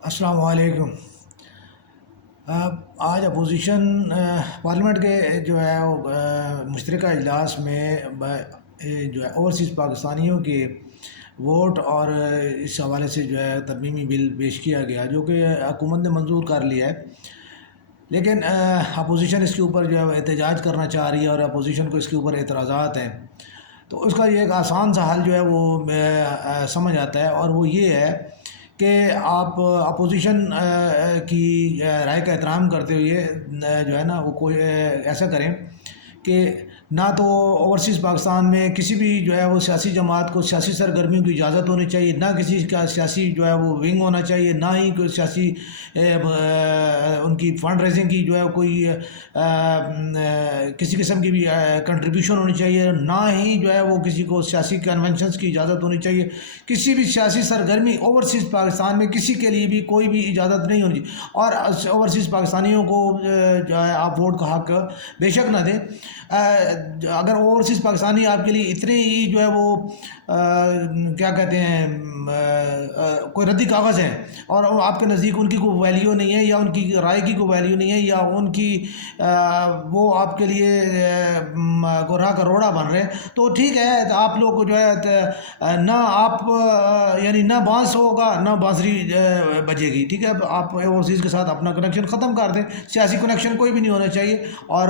السلام علیکم۔ آج اپوزیشن پارلیمنٹ کے جو ہے وہ مشترکہ اجلاس میں جو ہے اوورسیز پاکستانیوں کے ووٹ اور اس حوالے سے جو ہے ترمیمی بل پیش کیا گیا جو کہ حکومت نے منظور کر لیا ہے، لیکن اپوزیشن اس کے اوپر جو ہے احتجاج کرنا چاہ رہی ہے اور اپوزیشن کو اس کے اوپر اعتراضات ہیں۔ تو اس کا یہ ایک آسان سا حل جو ہے وہ سمجھ آتا ہے، اور وہ یہ ہے کہ آپ اپوزیشن کی رائے کا احترام کرتے ہوئے جو ہے نا وہ کوئی ایسا کریں کہ نہ تو اوورسیز پاکستان میں کسی بھی جو ہے وہ سیاسی جماعت کو سیاسی سرگرمیوں کی اجازت ہونی چاہیے، نہ کسی کا سیاسی جو ہے وہ ونگ ہونا چاہیے، نہ ہی کوئی سیاسی ان کی فنڈ ریزنگ کی جو ہے کوئی کسی قسم کی بھی کنٹریبیوشن ہونی چاہیے، نہ ہی جو ہے وہ کسی کو سیاسی کنونشنز کی اجازت ہونی چاہیے۔ کسی بھی سیاسی سرگرمی اوورسیز پاکستان میں کسی کے لیے بھی کوئی بھی اجازت نہیں ہونی چاہیے، اور اوورسیز پاکستانیوں کو جو ہے آپ ووٹ کا حق بے شک نہ دیں۔ اگر اوورسیز پاکستانی آپ کے لیے اتنے ہی جو ہے وہ کیا کہتے ہیں کوئی ردی کاغذ ہیں، اور آپ کے نزدیک ان کی کوئی ویلیو نہیں ہے، یا ان کی رائے کی کوئی ویلیو نہیں ہے، یا ان کی وہ آپ کے لیے گراہ کا روڑا بن رہے ہیں، تو ٹھیک ہے، آپ لوگ کو جو ہے نہ آپ یعنی نہ بانس ہوگا نہ بانسری بجے گی، ٹھیک ہے۔ آپ اوورسیز کے ساتھ اپنا کنیکشن ختم کر دیں، سیاسی کنیکشن کوئی بھی نہیں ہونا چاہیے، اور